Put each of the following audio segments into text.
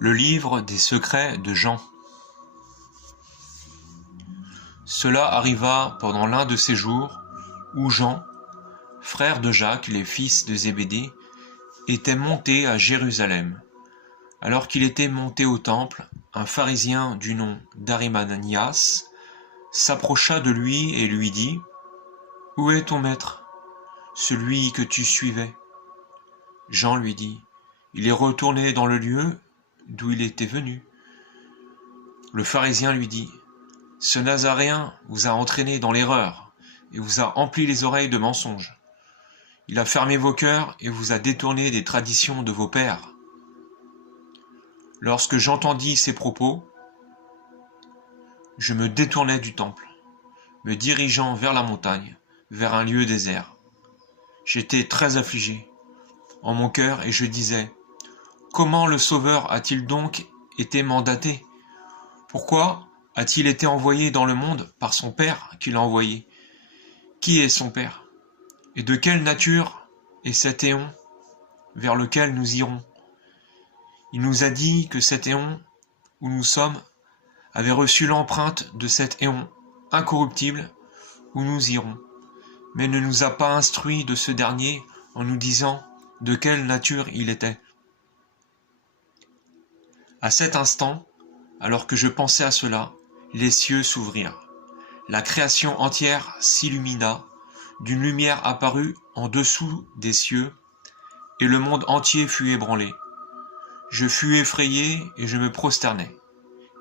Le livre des secrets de Jean. Cela arriva pendant l'un de ces jours où Jean, frère de Jacques, les fils de Zébédée, était monté à Jérusalem. Alors qu'il était monté au temple, un pharisien du nom d'Arimathie s'approcha de lui et lui dit : « Où est ton maître, celui que tu suivais ? » Jean lui dit : « Il est retourné dans le lieu d'où il était venu. » Le pharisien lui dit : « Ce Nazaréen vous a entraîné dans l'erreur et vous a empli les oreilles de mensonges. Il a fermé vos cœurs et vous a détourné des traditions de vos pères. » Lorsque j'entendis ces propos, je me détournai du temple, me dirigeant vers la montagne, vers un lieu désert. J'étais très affligé en mon cœur et je disais : comment le Sauveur a-t-il donc été mandaté ? Pourquoi a-t-il été envoyé dans le monde par son Père qui l'a envoyé ? Qui est son Père ? Et de quelle nature est cet éon vers lequel nous irons ? Il nous a dit que cet éon où nous sommes avait reçu l'empreinte de cet éon incorruptible où nous irons, mais ne nous a pas instruits de ce dernier en nous disant de quelle nature il était. À cet instant, alors que je pensais à cela, les cieux s'ouvrirent. La création entière s'illumina, d'une lumière apparut en dessous des cieux, et le monde entier fut ébranlé. Je fus effrayé et je me prosternai.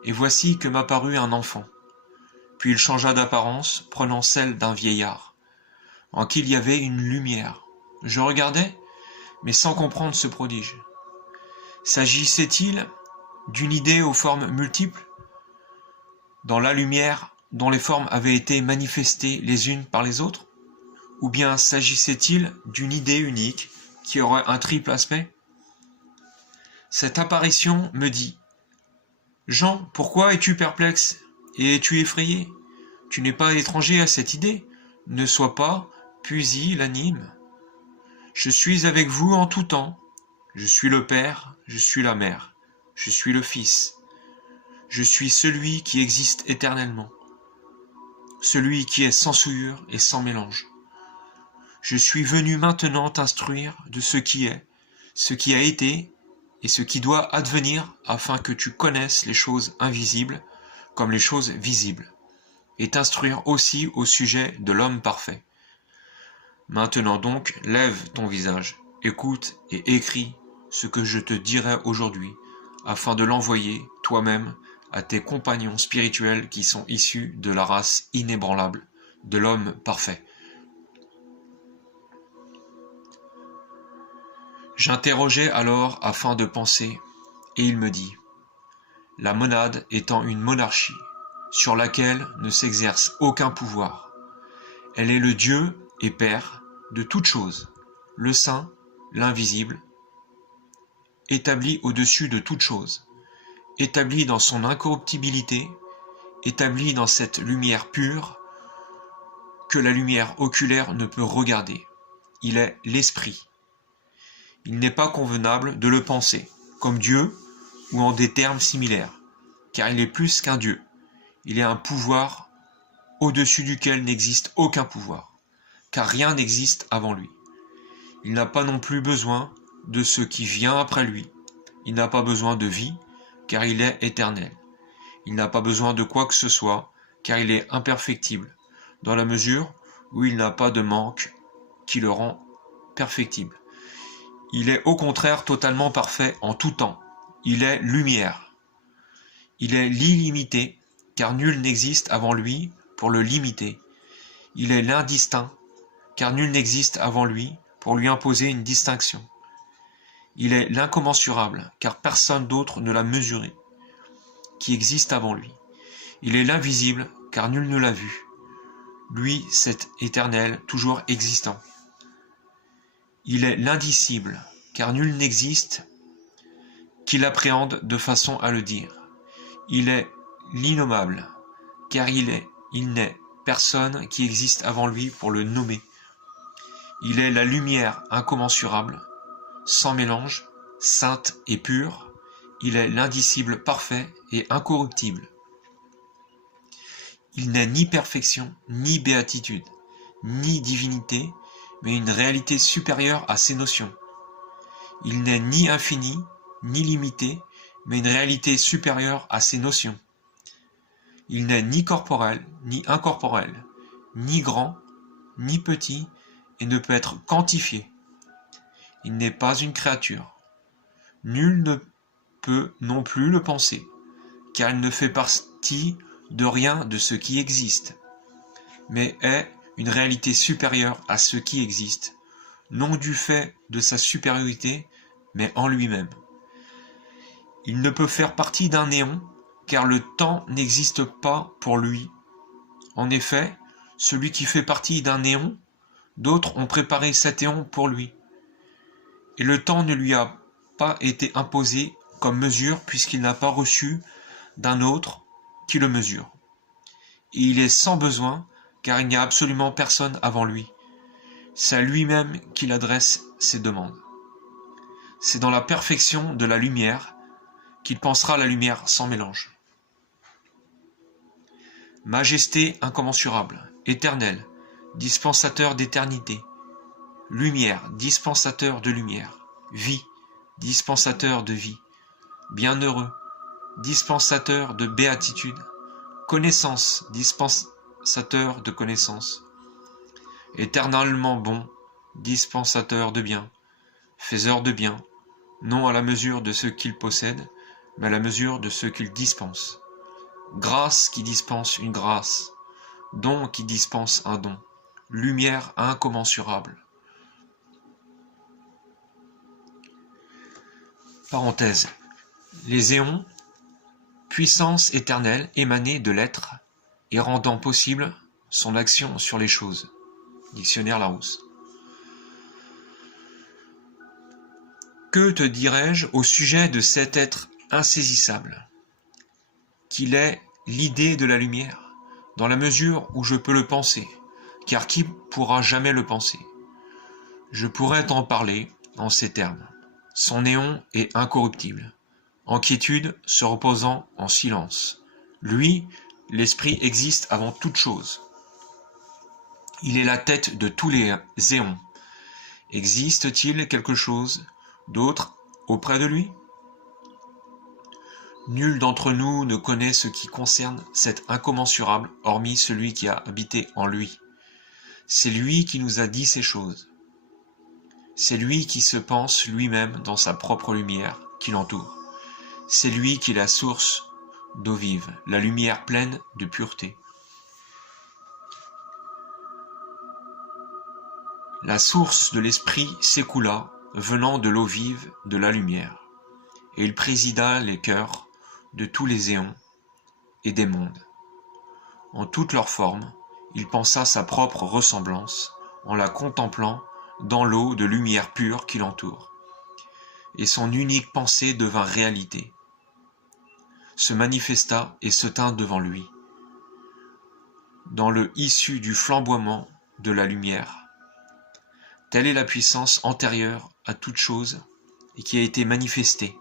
Et voici que m'apparut un enfant. Puis il changea d'apparence, prenant celle d'un vieillard, en qui il y avait une lumière. Je regardai, mais sans comprendre ce prodige. S'agissait-il d'une idée aux formes multiples, dans la lumière dont les formes avaient été manifestées les unes par les autres ? Ou bien s'agissait-il d'une idée unique qui aurait un triple aspect ? Cette apparition me dit : « Jean, pourquoi es-tu perplexe et es-tu effrayé ? Tu n'es pas étranger à cette idée, ne sois pas pusillanime. Je suis avec vous en tout temps. Je suis le Père, je suis la Mère, je suis le Fils. Je suis celui qui existe éternellement, celui qui est sans souillure et sans mélange. Je suis venu maintenant t'instruire de ce qui est, ce qui a été et ce qui doit advenir, afin que tu connaisses les choses invisibles comme les choses visibles, et t'instruire aussi au sujet de l'homme parfait. Maintenant donc, lève ton visage, écoute et écris ce que je te dirai aujourd'hui, afin de l'envoyer toi-même à tes compagnons spirituels qui sont issus de la race inébranlable de l'homme parfait. J'interrogeai alors afin de penser, et il me dit : la monade étant une monarchie, sur laquelle ne s'exerce aucun pouvoir. Elle est le Dieu et Père de toutes choses, le Saint, l'invisible, établi au-dessus de toutes choses, établi dans son incorruptibilité, établi dans cette lumière pure que la lumière oculaire ne peut regarder. Il est l'Esprit. Il n'est pas convenable de le penser comme Dieu ou en des termes similaires, car il est plus qu'un Dieu. Il est un pouvoir au-dessus duquel n'existe aucun pouvoir, car rien n'existe avant lui. Il n'a pas non plus besoin de ce qui vient après lui. Il n'a pas besoin de vie, car il est éternel. Il n'a pas besoin de quoi que ce soit, car il est imperfectible, dans la mesure où il n'a pas de manque qui le rend perfectible. Il est au contraire totalement parfait en tout temps. Il est lumière. Il est l'illimité, car nul n'existe avant lui pour le limiter. Il est l'indistinct, car nul n'existe avant lui pour lui imposer une distinction. Il est l'incommensurable, car personne d'autre ne l'a mesuré, qui existe avant lui. Il est l'invisible, car nul ne l'a vu. Lui, c'est éternel, toujours existant. Il est l'indicible, car nul n'existe qui l'appréhende de façon à le dire. Il est l'innommable, car il n'est personne qui existe avant lui pour le nommer. Il est la lumière incommensurable, sans mélange, sainte et pure. il est l'indicible parfait et incorruptible. Il n'est ni perfection, ni béatitude, ni divinité, mais une réalité supérieure à ces notions. Il n'est ni infini, ni limité, mais une réalité supérieure à ces notions. Il n'est ni corporel, ni incorporel, ni grand, ni petit, et ne peut être quantifié. Il n'est pas une créature. Nul ne peut non plus le penser, car il ne fait partie de rien de ce qui existe, mais est une réalité supérieure à ce qui existe, non du fait de sa supériorité, mais en lui-même. Il ne peut faire partie d'un néon, car le temps n'existe pas pour lui. En effet, celui qui fait partie d'un néon, d'autres ont préparé cet néon pour lui. Et le temps ne lui a pas été imposé comme mesure puisqu'il n'a pas reçu d'un autre qui le mesure. Et il est sans besoin, car il n'y a absolument personne avant lui. C'est à lui-même qu'il adresse ses demandes. C'est dans la perfection de la lumière qu'il pensera la lumière sans mélange. Majesté incommensurable, éternelle, dispensateur d'éternité, lumière, dispensateur de lumière, vie, dispensateur de vie, bienheureux, dispensateur de béatitude, connaissance, dispensateur de connaissance, éternellement bon, dispensateur de bien, faiseur de bien, non à la mesure de ce qu'il possède, mais à la mesure de ce qu'il dispense. Grâce qui dispense une grâce, don qui dispense un don, lumière incommensurable. Parenthèse. Les éons, puissance éternelle émanée de l'être et rendant possible son action sur les choses. Dictionnaire Larousse. Que te dirais-je au sujet de cet être insaisissable, qu'il est l'idée de la lumière, dans la mesure où je peux le penser, car qui pourra jamais le penser? Je pourrais t'en parler en ces termes. Son néon est incorruptible, en quiétude se reposant en silence. Lui, l'esprit existe avant toute chose. Il est la tête de tous les éons. Existe-t-il quelque chose d'autre auprès de lui? Nul d'entre nous ne connaît ce qui concerne cet incommensurable, hormis celui qui a habité en lui. C'est lui qui nous a dit ces choses. C'est lui qui se pense lui-même dans sa propre lumière qui l'entoure. C'est lui qui est la source d'eau vive, la lumière pleine de pureté. La source de l'esprit s'écoula, venant de l'eau vive de la lumière, et il présida les cœurs de tous les éons et des mondes. En toutes leurs formes, il pensa sa propre ressemblance en la contemplant dans l'eau de lumière pure qui l'entoure. Et son unique pensée devint réalité, se manifesta et se tint devant lui. Dans le issu du flamboiement de la lumière, telle est la puissance antérieure à toute chose et qui a été manifestée.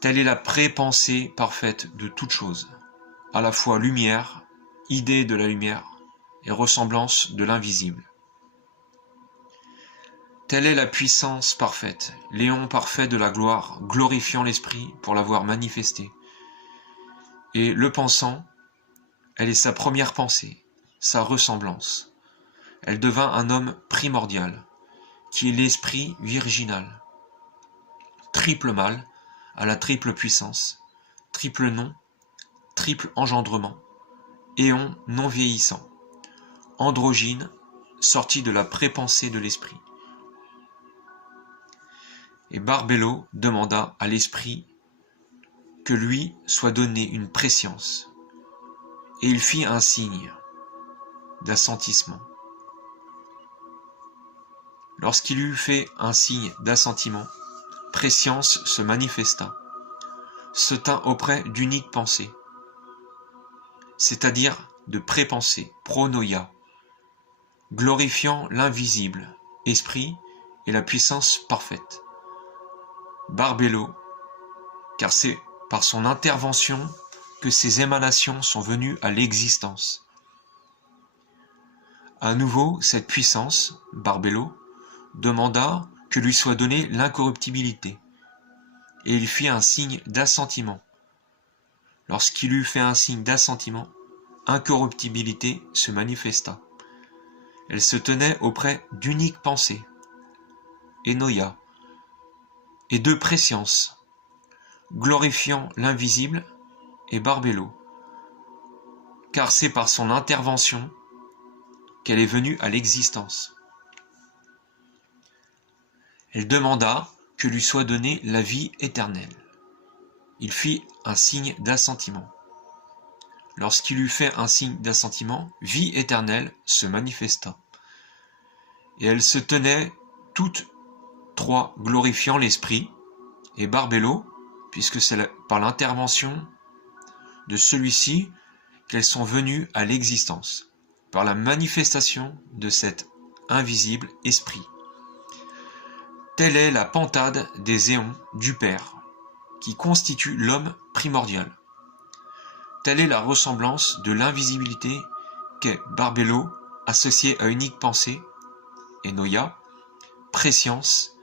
Telle est la pré-pensée parfaite de toute chose, à la fois lumière, idée de la lumière et ressemblance de l'invisible. Telle est la puissance parfaite, l'éon parfait de la gloire, glorifiant l'esprit pour l'avoir manifesté. Et le pensant, elle est sa première pensée, sa ressemblance. Elle devint un homme primordial, qui est l'esprit virginal. Triple mâle, à la triple puissance, triple nom, triple engendrement, éon non vieillissant, androgyne, sorti de la prépensée de l'esprit. Et Barbelo demanda à l'esprit que lui soit donné une prescience, et il fit un signe d'assentissement. Lorsqu'il eut fait un signe d'assentiment, prescience se manifesta, se tint auprès d'unique pensée, c'est-à-dire de prépensée, pronoia, glorifiant l'invisible, esprit et la puissance parfaite. Barbelo car c'est par son intervention que ces émanations sont venues à l'existence. À nouveau, cette puissance, Barbelo, demanda que lui soit donnée l'incorruptibilité, et il fit un signe d'assentiment. Lorsqu'il eut fait un signe d'assentiment, incorruptibilité se manifesta. Elle se tenait auprès d'unique pensée, Enoia, et de préscience, glorifiant l'invisible, et Barbelo, car c'est par son intervention qu'elle est venue à l'existence. Elle demanda que lui soit donnée la vie éternelle. Il fit un signe d'assentiment. Lorsqu'il eut fait un signe d'assentiment, vie éternelle se manifesta. Et elles se tenaient toutes trois glorifiant l'Esprit, et Barbelo, puisque c'est par l'intervention de celui-ci qu'elles sont venues à l'existence, par la manifestation de cet invisible Esprit. Telle est la pantade des éons du Père, qui constitue l'homme primordial. Telle est la ressemblance de l'invisibilité qu'est Barbelo, associée à unique pensée, Enoia, préscience,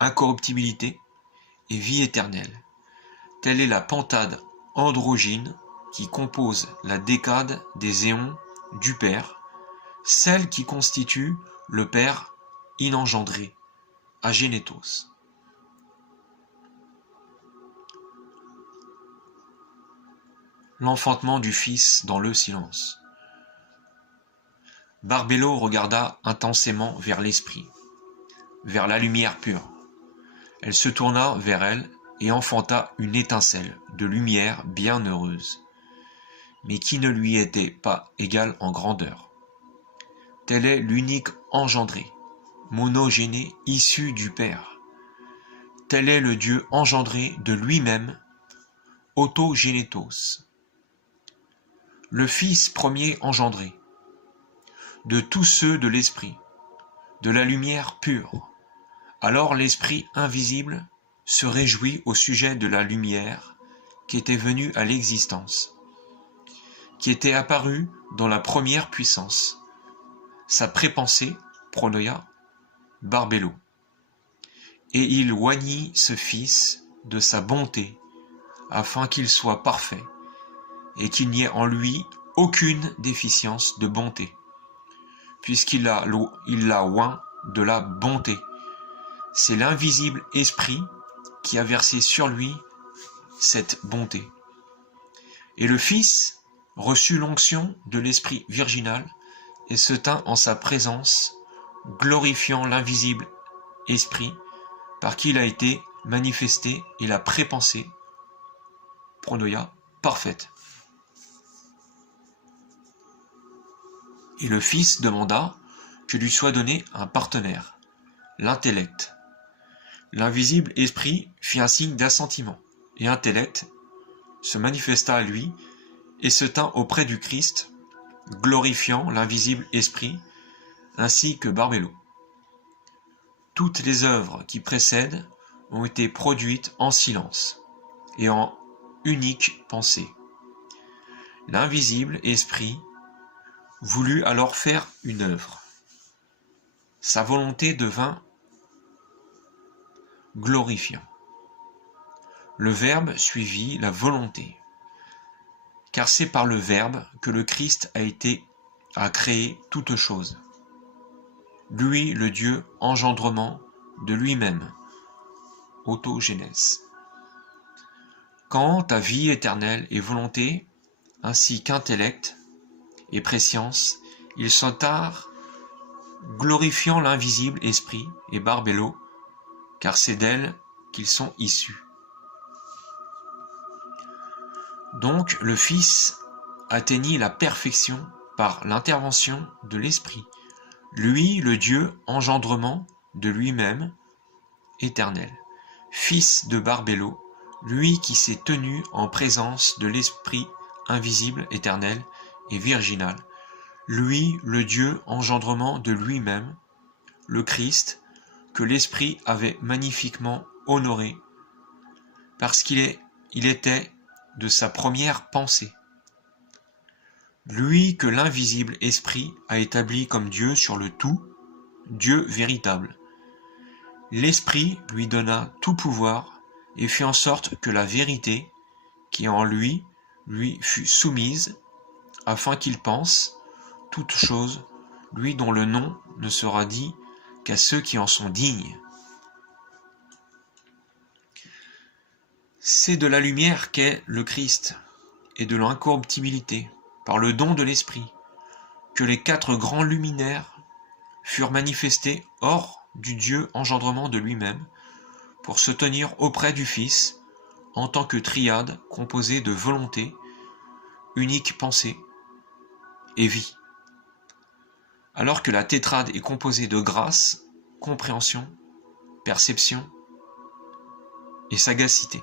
incorruptibilité et vie éternelle. Telle est la pantade androgyne qui compose la décade des éons du Père, celle qui constitue le Père inengendré, agénétos. L'enfantement du Fils dans le silence. Barbelo regarda intensément vers l'Esprit, vers la lumière pure. Elle se tourna vers elle et enfanta une étincelle de lumière bienheureuse, mais qui ne lui était pas égale en grandeur. Tel est l'unique engendré, monogéné issu du Père. Tel est le Dieu engendré de lui-même, autogénétos. Le Fils premier engendré, de tous ceux de l'Esprit, de la lumière pure. Alors l'Esprit invisible se réjouit au sujet de la lumière qui était venue à l'existence, qui était apparue dans la première puissance, sa prépensée, pronoia, Barbelo. Et il oignit ce Fils de sa bonté, afin qu'il soit parfait, et qu'il n'y ait en lui aucune déficience de bonté, puisqu'il l'a oint de la bonté. C'est l'invisible Esprit qui a versé sur lui cette bonté. Et le Fils reçut l'onction de l'Esprit virginal et se tint en sa présence, glorifiant l'invisible Esprit, par qui il a été manifesté et la prépensée, pronoia, parfaite. Et le Fils demanda que lui soit donné un partenaire, l'intellect. L'invisible Esprit fit un signe d'assentiment, et intellect se manifesta à lui et se tint auprès du Christ, glorifiant l'invisible Esprit, ainsi que Barbelo. Toutes les œuvres qui précèdent ont été produites en silence et en unique pensée. L'invisible Esprit voulut alors faire une œuvre. Sa volonté devint glorifiant. Le Verbe suivit la volonté, car c'est par le Verbe que le Christ a créé toute chose. Lui, le Dieu engendrement de lui-même, autogénèse. Quant à vie éternelle et volonté, ainsi qu'intellect et préscience, ils sont tard, glorifiant l'invisible Esprit et Barbelo, car c'est d'elle qu'ils sont issus. Donc le Fils atteignit la perfection par l'intervention de l'Esprit, lui le Dieu engendrement de lui-même, éternel, Fils de Barbelo, lui qui s'est tenu en présence de l'Esprit invisible, éternel et virginal, lui le Dieu engendrement de lui-même, le Christ, que l'Esprit avait magnifiquement honoré, parce qu'il est il était de sa première pensée. Lui que l'invisible esprit a établi comme Dieu sur le tout, Dieu véritable. L'esprit lui donna tout pouvoir et fit en sorte que la vérité, qui est en lui fut soumise, afin qu'il pense toute chose, lui dont le nom ne sera dit qu'à ceux qui en sont dignes. C'est de la lumière qu'est le Christ, et de l'incorruptibilité, par le don de l'Esprit, que les 4 grands luminaires furent manifestés hors du Dieu engendrement de lui-même, pour se tenir auprès du Fils, en tant que triade composée de volonté, unique pensée et vie. Alors que la tétrade est composée de grâce, compréhension, perception et sagacité.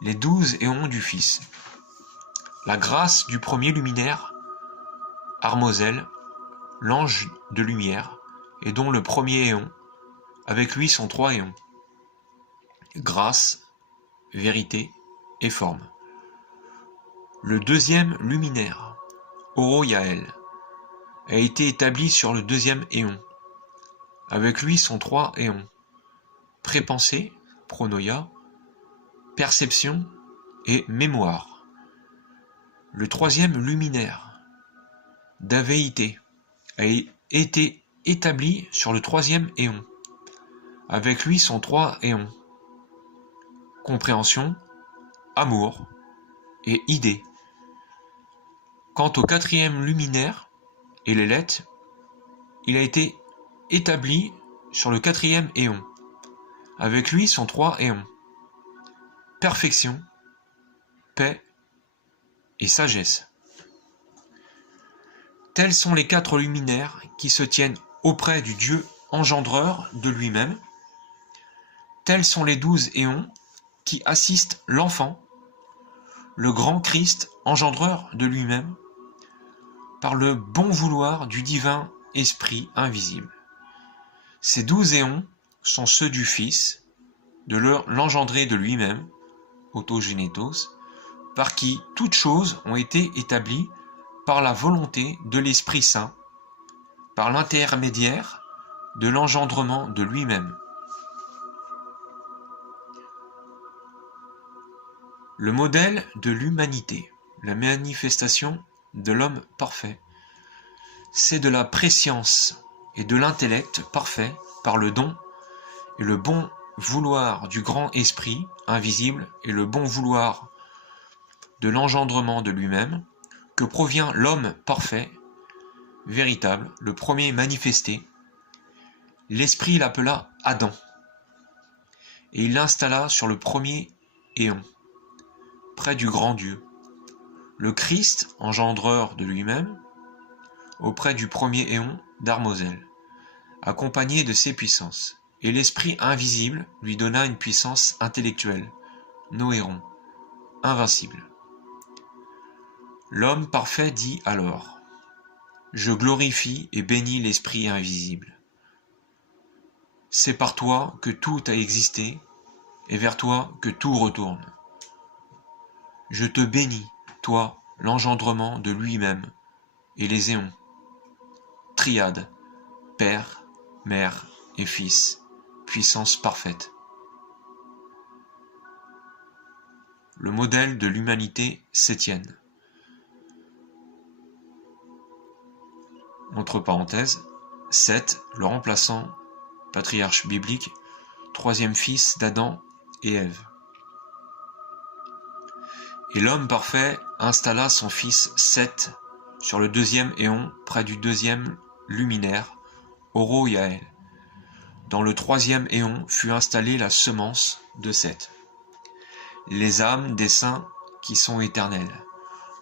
Les 12 éons du Fils. La grâce du premier luminaire, Armosel, l'ange de lumière, et dont le premier éon, avec lui sont 3 éons. Grâce, vérité et forme. Le deuxième luminaire, Oro-Yaël, a été établi sur le deuxième éon. Avec lui sont 3 éons. Prépensée, pronoia, perception et mémoire. Le troisième luminaire, Davéité, a été établi sur le troisième éon. Avec lui sont 3 éons. Compréhension, amour et idée. Quant au quatrième luminaire, Éléleth, il a été établi sur le quatrième éon. Avec lui sont 3 éons. Perfection, paix et sagesse. Tels sont les 4 luminaires qui se tiennent auprès du Dieu engendreur de lui-même. Tels sont les 12 éons qui assistent l'enfant, le grand Christ engendreur de lui-même, par le bon vouloir du divin Esprit invisible. Ces 12 éons sont ceux du Fils, de l'engendré de lui-même, autogénétos, par qui toutes choses ont été établies par la volonté de l'Esprit Saint, par l'intermédiaire de l'engendrement de lui-même. Le modèle de l'humanité, la manifestation de l'homme parfait, c'est de la préscience et de l'intellect parfait par le don et le bon vouloir du grand esprit invisible et le bon vouloir de l'engendrement de lui-même, que provient l'homme parfait, véritable, le premier manifesté. L'esprit l'appela Adam, et il l'installa sur le premier éon, près du grand Dieu. Le Christ, engendreur de lui-même, auprès du premier éon d'Armosel, accompagné de ses puissances. Et l'esprit invisible lui donna une puissance intellectuelle, Noéron, invincible. L'homme parfait dit alors : je glorifie et bénis l'esprit invisible. C'est par toi que tout a existé, et vers toi que tout retourne. Je te bénis, toi, l'engendrement de lui-même, et les éons, triade, Père, Mère et Fils, puissance parfaite. Le modèle de l'humanité s'étienne. Entre parenthèses, Seth, le remplaçant, patriarche biblique, troisième fils d'Adam et Ève. Et l'homme parfait installa son fils Seth sur le deuxième éon près du deuxième luminaire, Oro-Yaël. Dans le troisième éon fut installée la semence de Seth, les âmes des saints qui sont éternels.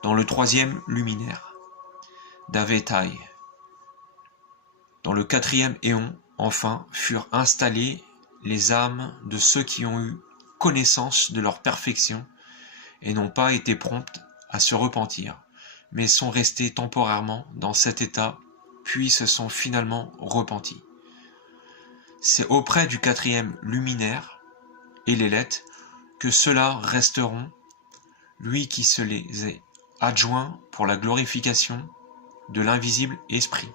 Dans le troisième luminaire, Davétaï. Dans le quatrième éon, enfin, furent installées les âmes de ceux qui ont eu connaissance de leur perfection et n'ont pas été promptes à se repentir, mais sont restés temporairement dans cet état, puis se sont finalement repentis. C'est auprès du quatrième luminaire, et les lettres, que ceux-là resteront, lui qui se les est adjoint pour la glorification de l'invisible esprit.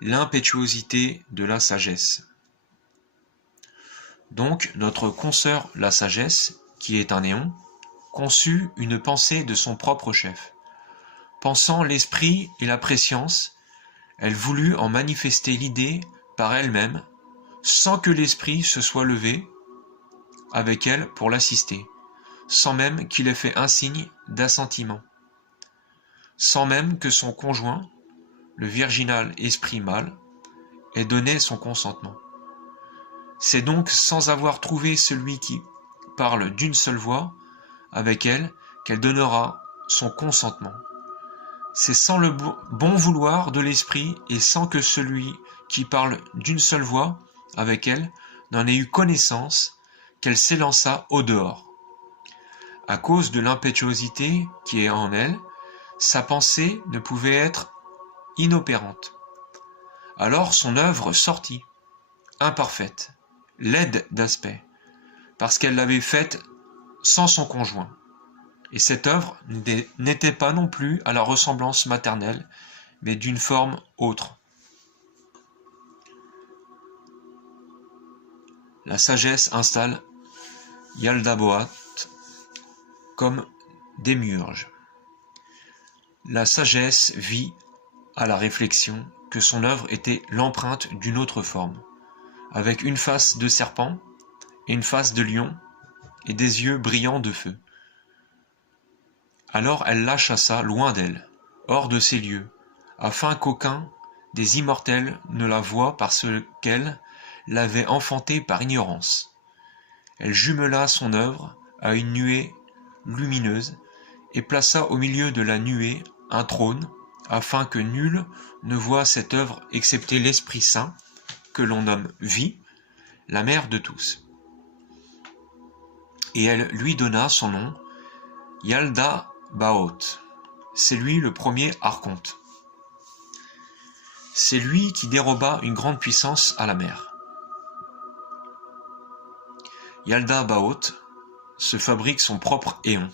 L'impétuosité de la sagesse. Donc notre consoeur la sagesse, qui est un néon, conçut une pensée de son propre chef. Pensant l'esprit et la prescience, elle voulut en manifester l'idée par elle-même, sans que l'esprit se soit levé avec elle pour l'assister, sans même qu'il ait fait un signe d'assentiment, sans même que son conjoint, le virginal esprit mâle, ait donné son consentement. C'est donc sans avoir trouvé celui qui parle d'une seule voix avec elle qu'elle donnera son consentement. C'est sans le bon vouloir de l'esprit et sans que celui qui parle d'une seule voix avec elle n'en ait eu connaissance qu'elle s'élança au dehors. À cause de l'impétuosité qui est en elle, sa pensée ne pouvait être inopérante. Alors son œuvre sortit, imparfaite, laide d'aspect, parce qu'elle l'avait faite sans son conjoint. Et cette œuvre n'était pas non plus à la ressemblance maternelle, mais d'une forme autre. La sagesse installe Yaldabaoth comme démiurge. La sagesse vit à la réflexion que son œuvre était l'empreinte d'une autre forme, avec une face de serpent et une face de lion et des yeux brillants de feu. Alors elle la chassa loin d'elle, hors de ces lieux, afin qu'aucun des immortels ne la voie parce qu'elle l'avait enfantée par ignorance. Elle jumela son œuvre à une nuée lumineuse et plaça au milieu de la nuée un trône, afin que nul ne voie cette œuvre excepté l'Esprit Saint, que l'on nomme Vie, la mère de tous. Et elle lui donna son nom, Yaldabaoth. C'est lui le premier archonte. C'est lui qui déroba une grande puissance à la mer. Yaldabaoth se fabrique son propre éon.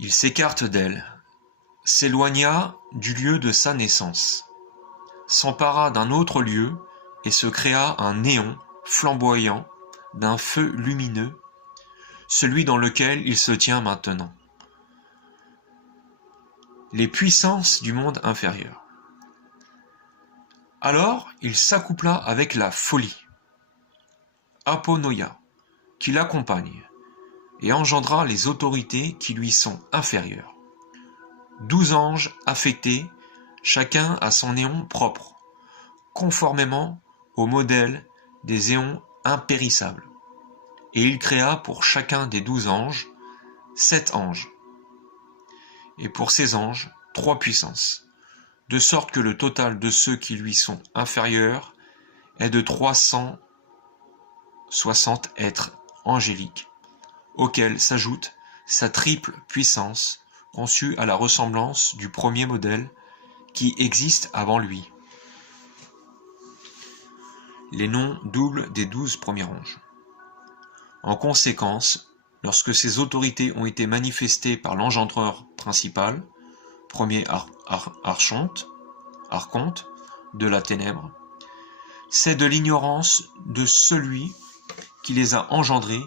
Il s'écarte d'elle, s'éloigna du lieu de sa naissance, s'empara d'un autre lieu et se créa un néon flamboyant d'un feu lumineux, celui dans lequel il se tient maintenant. Les puissances du monde inférieur. Alors il s'accoupla avec la folie, Aponoia, qui l'accompagne, et engendra les autorités qui lui sont inférieures. 12 anges affectés, chacun à son éon propre, conformément au modèle des éons impérissables. Et il créa pour chacun des 12 anges 7 anges, et pour ces anges 3 puissances, de sorte que le total de ceux qui lui sont inférieurs est de 360 êtres angéliques, auxquels s'ajoute sa triple puissance conçue à la ressemblance du premier modèle qui existe avant lui. Les noms doubles des 12 premiers anges. En conséquence, lorsque ces autorités ont été manifestées par l'engendreur principal, premier archonte de la ténèbre, c'est de l'ignorance de celui qui les a engendrés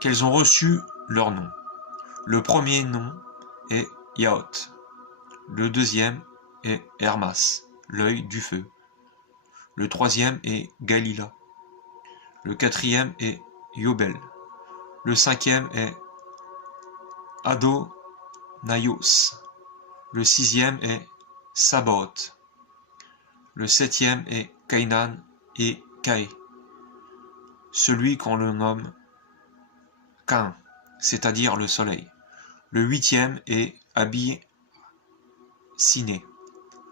qu'elles ont reçu leur nom. Le premier nom est Yaot, le deuxième est Hermas, l'œil du feu, le troisième est Galila, le quatrième est Yobel, le cinquième est Adonaios, le sixième est Sabaoth, le septième est Kainan et Kai, celui qu'on le nomme Cain, c'est-à-dire le soleil. Le huitième est Abi-Siné.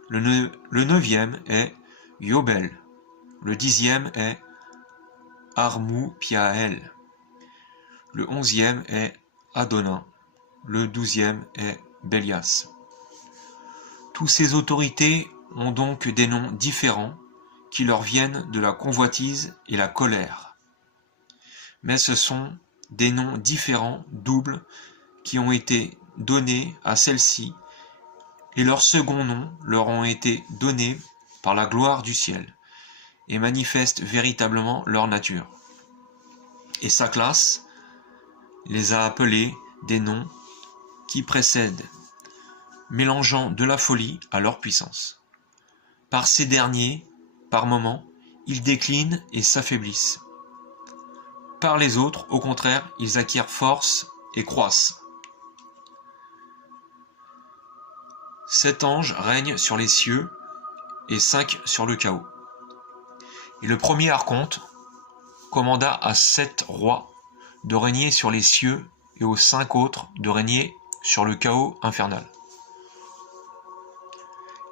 Le neuvième est Yobel. Le dixième est Armu-Piael. Le onzième est Adona. Le douzième est Bélias. Tous ces autorités ont donc des noms différents qui leur viennent de la convoitise et la colère. Mais ce sont des noms différents, doubles, qui ont été donnés à celles-ci, et leurs seconds noms leur ont été donnés par la gloire du ciel, et manifestent véritablement leur nature. Et sa classe les a appelés des noms qui précèdent, mélangeant de la folie à leur puissance. Par ces derniers, par moments, ils déclinent et s'affaiblissent. Par les autres, au contraire, ils acquièrent force et croissent. 7 anges règnent sur les cieux et 5 sur le chaos. Et le premier archonte commanda à 7 rois de régner sur les cieux et aux 5 autres de régner sur le chaos infernal.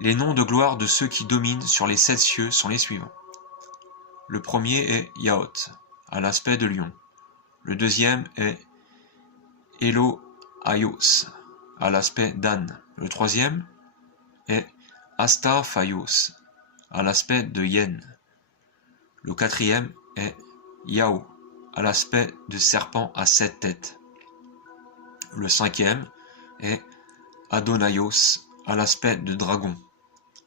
Les noms de gloire de ceux qui dominent sur les 7 cieux sont les suivants. Le premier est Yaot, à l'aspect de lion. Le deuxième est Elohaios, à l'aspect d'âne. Le troisième est Astaphaios, à l'aspect de hyène. Le quatrième est Yao, à l'aspect de serpent à 7 têtes. Le cinquième est Adonaios, à l'aspect de dragon.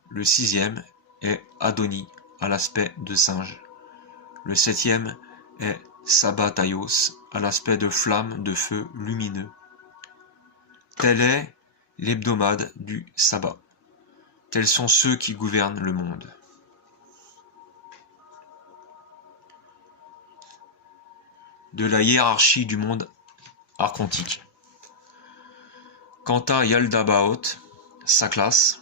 Le sixième est Adoni, à l'aspect de singe. Le septième est Sabbataios, à l'aspect de flamme de feu lumineux. Tel est l'hebdomade du sabbat. Tels sont ceux qui gouvernent le monde. De la hiérarchie du monde archontique. Quant à Yaldabaoth, sa classe,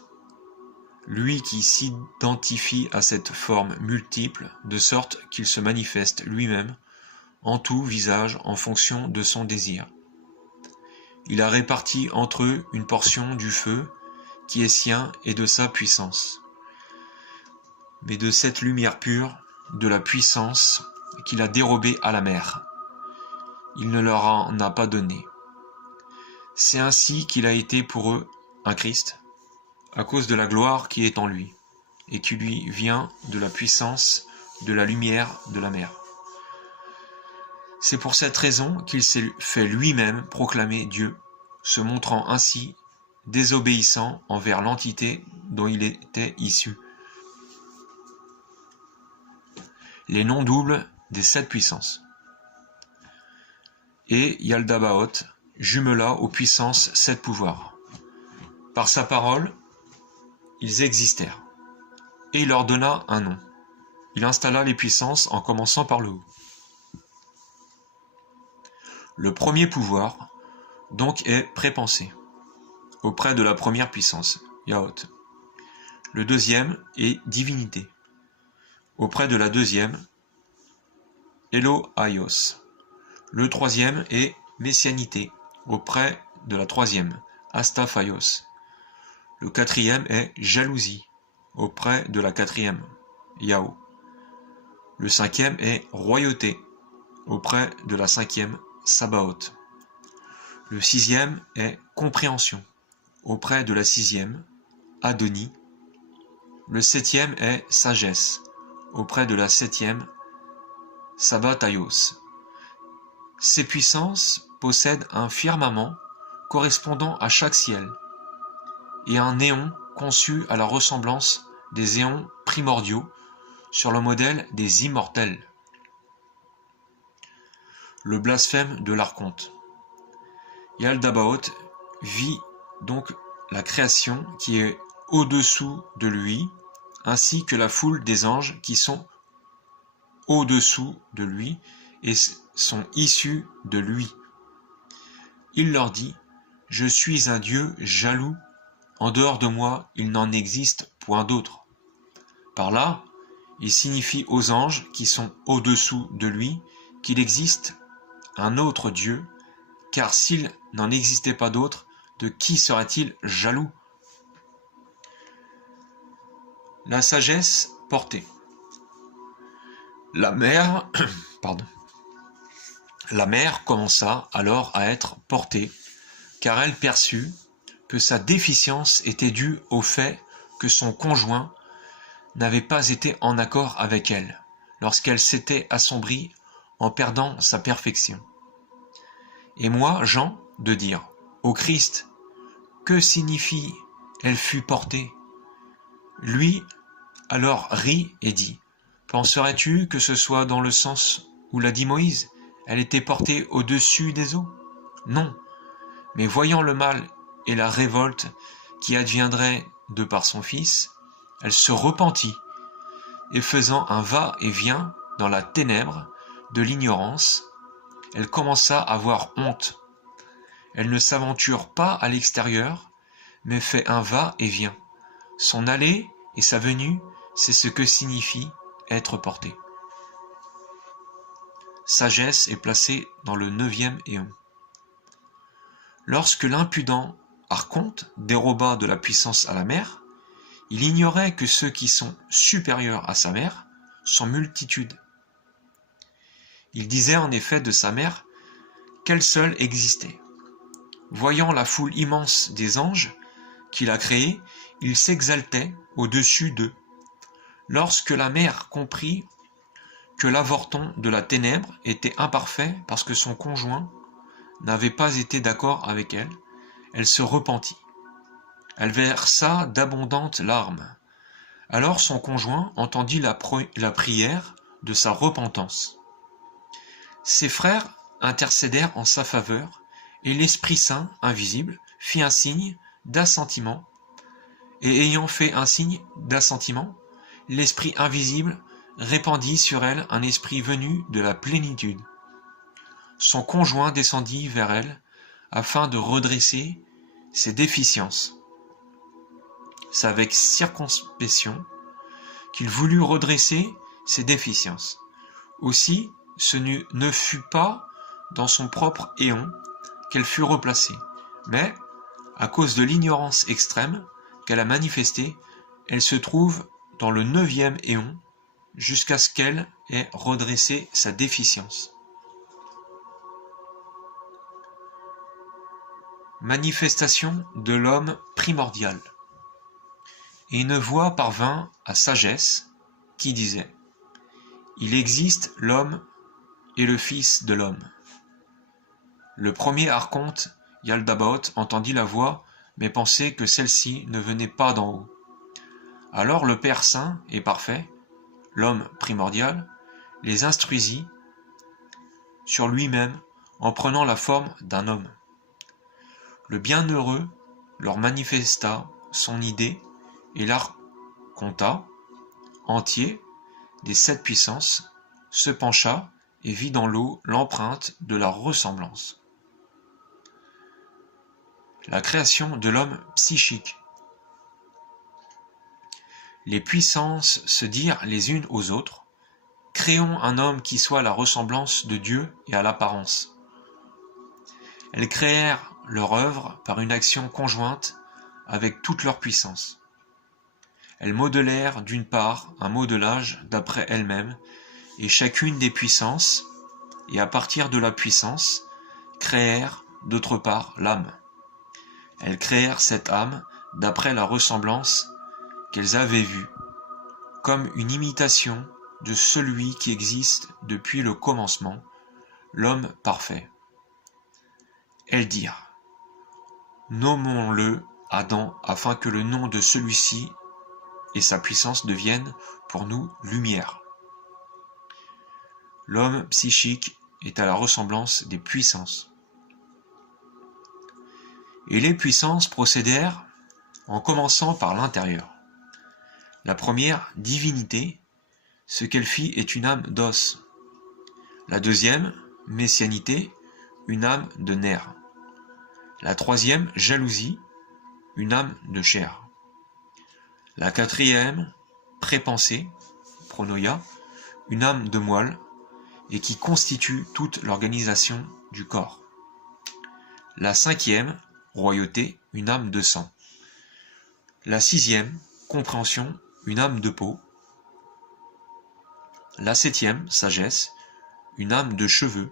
lui qui s'identifie à cette forme multiple, de sorte qu'il se manifeste lui-même en tout visage en fonction de son désir. Il a réparti entre eux une portion du feu qui est sien et de sa puissance, mais de cette lumière pure, de la puissance qu'il a dérobée à la mer. Il ne leur en a pas donné. C'est ainsi qu'il a été pour eux un Christ, à cause de la gloire qui est en lui, et qui lui vient de la puissance de la lumière de la mer. C'est pour cette raison qu'il s'est fait lui-même proclamer Dieu, se montrant ainsi désobéissant envers l'entité dont il était issu. Les noms doubles des 7 puissances. Et Yaldabaoth jumela aux puissances 7 pouvoirs. Par sa parole, ils existèrent, et il leur donna un nom. Il installa les puissances en commençant par le haut. Le premier pouvoir, donc, est prépensé, auprès de la première puissance, Yaot. Le deuxième est divinité, auprès de la deuxième, Elohaios. Le troisième est messianité, auprès de la troisième, Astaphaios. Le quatrième est jalousie, auprès de la quatrième, Yao. Le cinquième est royauté, auprès de la cinquième, Sabaoth. Le sixième est compréhension, auprès de la sixième, Adoni. Le septième est sagesse, auprès de la septième, Sabbataios. Ces puissances possèdent un firmament correspondant à chaque ciel, et un néon conçu à la ressemblance des éons primordiaux sur le modèle des immortels. Le blasphème de l'archonte. Yaldabaoth vit donc la création qui est au-dessous de lui, ainsi que la foule des anges qui sont au-dessous de lui et sont issus de lui. Il leur dit : « Je suis un Dieu jaloux, en dehors de moi il n'en existe point d'autre. » Par là, il signifie aux anges qui sont au-dessous de lui qu'il existe un autre Dieu, car s'il n'en existait pas d'autre, de qui serait-il jaloux ? La sagesse portée. La mer commença alors à être portée, car elle perçut que sa déficience était due au fait que son conjoint n'avait pas été en accord avec elle, lorsqu'elle s'était assombrie en perdant sa perfection. Et moi, Jean, de dire, ô Christ, que signifie elle fut portée? Lui, alors rit et dit, penserais-tu que ce soit dans le sens où l'a dit Moïse, elle était portée au-dessus des eaux? Non, mais voyant le mal et la révolte qui adviendrait de par son fils, elle se repentit, et faisant un va-et-vient dans la ténèbre de l'ignorance, elle commença à avoir honte. Elle ne s'aventure pas à l'extérieur, mais fait un va-et-vient. Son aller et sa venue, c'est ce que signifie être porté. Sagesse est placée dans le 9e éon. Lorsque l'impudent archonte déroba de la puissance à la mer, il ignorait que ceux qui sont supérieurs à sa mère sont multitudes. Il disait en effet de sa mère qu'elle seule existait. Voyant la foule immense des anges qu'il a créés, il s'exaltait au-dessus d'eux. Lorsque la mère comprit que l'avorton de la ténèbre était imparfait parce que son conjoint n'avait pas été d'accord avec elle, elle se repentit. Elle versa d'abondantes larmes. Alors son conjoint entendit la prière de sa repentance. Ses frères intercédèrent en sa faveur, et l'Esprit Saint, invisible, fit un signe d'assentiment, et ayant fait un signe d'assentiment, l'Esprit invisible répandit sur elle un esprit venu de la plénitude. Son conjoint descendit vers elle, afin de redresser ses déficiences. C'est avec circonspection qu'il voulut redresser ses déficiences. Aussi, ce ne fut pas dans son propre éon qu'elle fut replacée, mais, à cause de l'ignorance extrême qu'elle a manifestée, elle se trouve dans le 9e éon jusqu'à ce qu'elle ait redressé sa déficience. Manifestation de l'homme primordial. Et une voix parvint à Sagesse qui disait, il existe l'homme et le fils de l'homme. Le premier archonte, Yaldabaoth, entendit la voix, mais pensait que celle-ci ne venait pas d'en haut. Alors le Père Saint et Parfait, l'homme primordial, les instruisit sur lui-même en prenant la forme d'un homme. Le bienheureux leur manifesta son idée et leur conta, entier, des 7 puissances, se pencha et vit dans l'eau l'empreinte de la ressemblance. La création de l'homme psychique. Les puissances se dirent les unes aux autres, créons un homme qui soit à la ressemblance de Dieu et à l'apparence. Elles créèrent leur œuvre par une action conjointe avec toute leur puissance. Elles modelèrent d'une part un modelage d'après elles-mêmes, et chacune des puissances, et à partir de la puissance, créèrent d'autre part l'âme. Elles créèrent cette âme d'après la ressemblance qu'elles avaient vue, comme une imitation de celui qui existe depuis le commencement, l'homme parfait. Elles dirent, nommons-le Adam afin que le nom de celui-ci et sa puissance deviennent pour nous lumière. L'homme psychique est à la ressemblance des puissances. Et les puissances procédèrent en commençant par l'intérieur. La première, divinité, ce qu'elle fit est une âme d'os. La deuxième, messianité, une âme de nerf. La troisième, jalousie, une âme de chair. La quatrième, prépensée, pronoia, une âme de moelle, et qui constitue toute l'organisation du corps. La cinquième, royauté, une âme de sang. La sixième, compréhension, une âme de peau. La septième, sagesse, une âme de cheveux.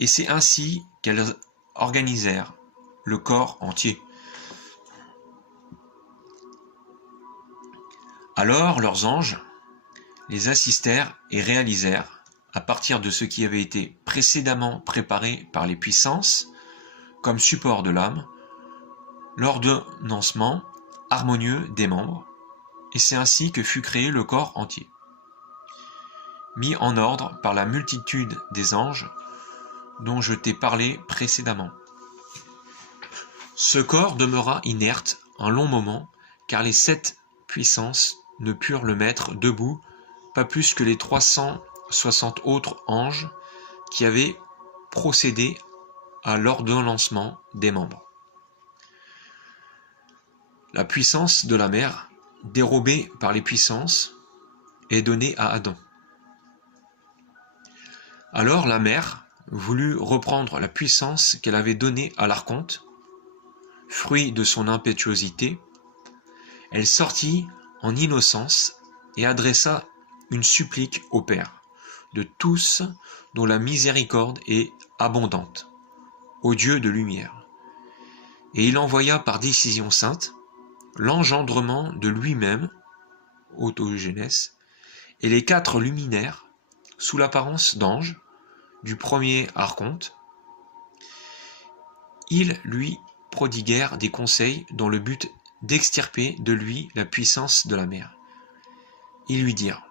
Et c'est ainsi qu'elles organisèrent le corps entier. Alors leurs anges les assistèrent et réalisèrent, à partir de ce qui avait été précédemment préparé par les puissances, comme support de l'âme, l'ordonnancement harmonieux des membres, et c'est ainsi que fut créé le corps entier, mis en ordre par la multitude des anges dont je t'ai parlé précédemment. Ce corps demeura inerte un long moment, car les 7 puissances ne purent le mettre debout, pas plus que les 360 autres anges qui avaient procédé à l'ordonnancement des membres. La puissance de la mer, dérobée par les puissances, est donnée à Adam. Alors la mer voulut reprendre la puissance qu'elle avait donnée à l'archonte. Fruit de son impétuosité, elle sortit en innocence et adressa une supplique au Père de tous dont la miséricorde est abondante, au Dieu de lumière. Et il envoya par décision sainte l'engendrement de lui-même, autogénèse, et les 4 luminaires, sous l'apparence d'anges, du premier archonte. Ils lui prodiguèrent des conseils dans le but d'extirper de lui la puissance de la mer. Ils lui dirent :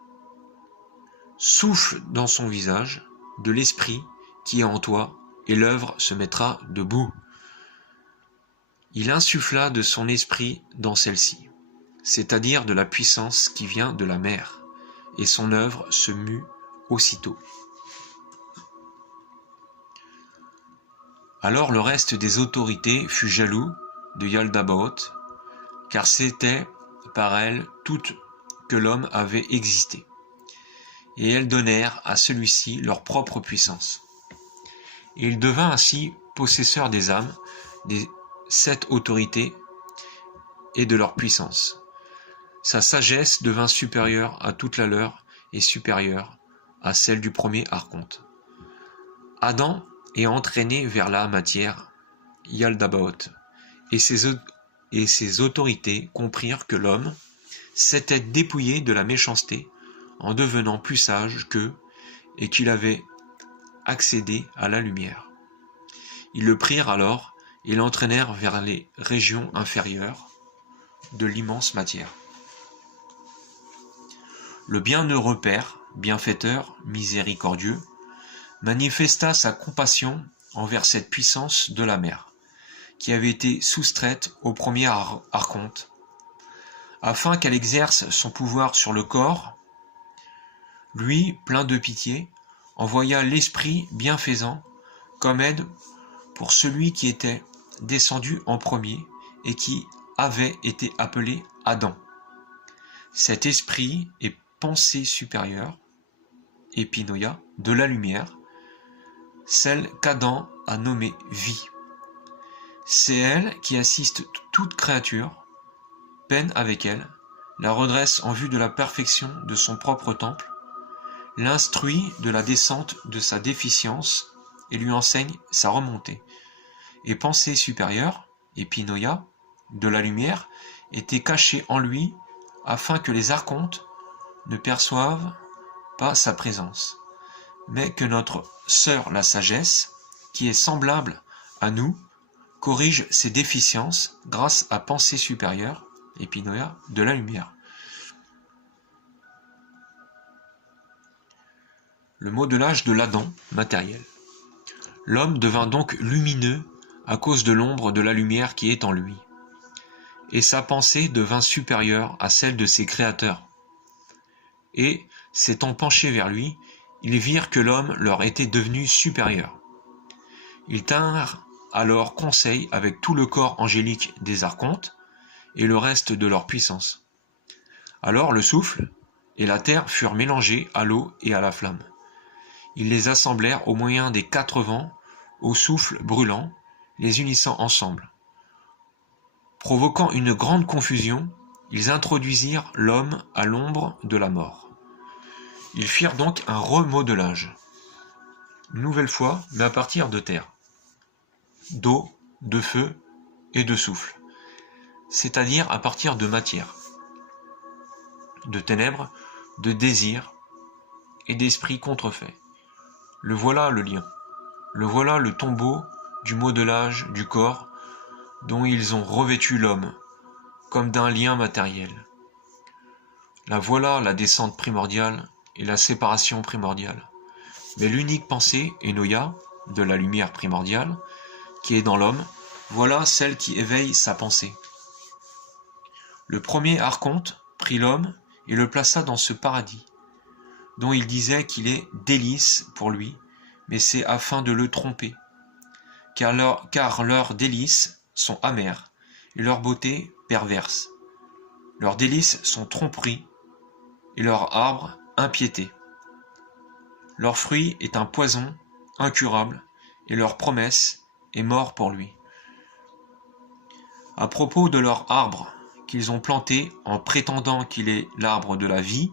souffle dans son visage de l'esprit qui est en toi, et l'œuvre se mettra debout. Il insuffla de son esprit dans celle-ci, c'est-à-dire de la puissance qui vient de la mer, et son œuvre se mut aussitôt. Alors le reste des autorités fut jaloux de Yaldabaoth, car c'était par elle toute que l'homme avait existé, et elles donnèrent à celui-ci leur propre puissance. Et il devint ainsi possesseur des âmes, des 7 autorités et de leur puissance. Sa sagesse devint supérieure à toute la leur et supérieure à celle du premier archonte. Adam est entraîné vers la matière, Yaldabaoth, et ses autorités comprirent que l'homme s'était dépouillé de la méchanceté en devenant plus sage qu'eux et qu'il avait accédé à la lumière. Ils le prirent alors et l'entraînèrent vers les régions inférieures de l'immense matière. Le bienheureux Père, bienfaiteur, miséricordieux, manifesta sa compassion envers cette puissance de la mer, qui avait été soustraite au premier archonte, afin qu'elle exerce son pouvoir sur le corps. Lui, plein de pitié, envoya l'Esprit bienfaisant comme aide pour celui qui était descendu en premier et qui avait été appelé Adam. Cet esprit est pensée supérieure, épinoïa, de la lumière, celle qu'Adam a nommée vie. C'est elle qui assiste toute créature, peine avec elle, la redresse en vue de la perfection de son propre temple, l'instruit de la descente de sa déficience et lui enseigne sa remontée. Et pensée supérieure, épinoïa, de la lumière, était cachée en lui afin que les archontes ne perçoivent pas sa présence, mais que notre sœur la sagesse, qui est semblable à nous, corrige ses déficiences grâce à pensée supérieure, épinoïa, de la lumière. Le modelage de l'Adam matériel. L'homme devint donc lumineux à cause de l'ombre de la lumière qui est en lui, et sa pensée devint supérieure à celle de ses créateurs. Et, s'étant penchés vers lui, ils virent que l'homme leur était devenu supérieur. Ils tinrent alors conseil avec tout le corps angélique des archontes et le reste de leur puissance. Alors le souffle et la terre furent mélangés à l'eau et à la flamme. Ils les assemblèrent au moyen des 4 vents, au souffle brûlant, les unissant ensemble. Provoquant une grande confusion, ils introduisirent l'homme à l'ombre de la mort. Ils firent donc un remodelage, une nouvelle fois, mais à partir de terre, d'eau, de feu et de souffle, c'est-à-dire à partir de matière. de ténèbres, de désirs et d'esprits contrefaits. Le voilà le lien, le voilà le tombeau du modelage du corps dont ils ont revêtu l'homme, comme d'un lien matériel. La voilà la descente primordiale et la séparation primordiale. Mais l'unique pensée, Enoia, de la lumière primordiale, qui est dans l'homme, voilà celle qui éveille sa pensée. Le premier archonte prit l'homme et le plaça dans ce paradis, dont il disait qu'il est délice pour lui, mais c'est afin de le tromper, car leurs délices sont amères, et leur beauté perverse. Leurs délices sont tromperies, et leur arbre impiété. Leur fruit est un poison incurable, et leur promesse est mort pour lui. À propos de leur arbre qu'ils ont planté en prétendant qu'il est l'arbre de la vie,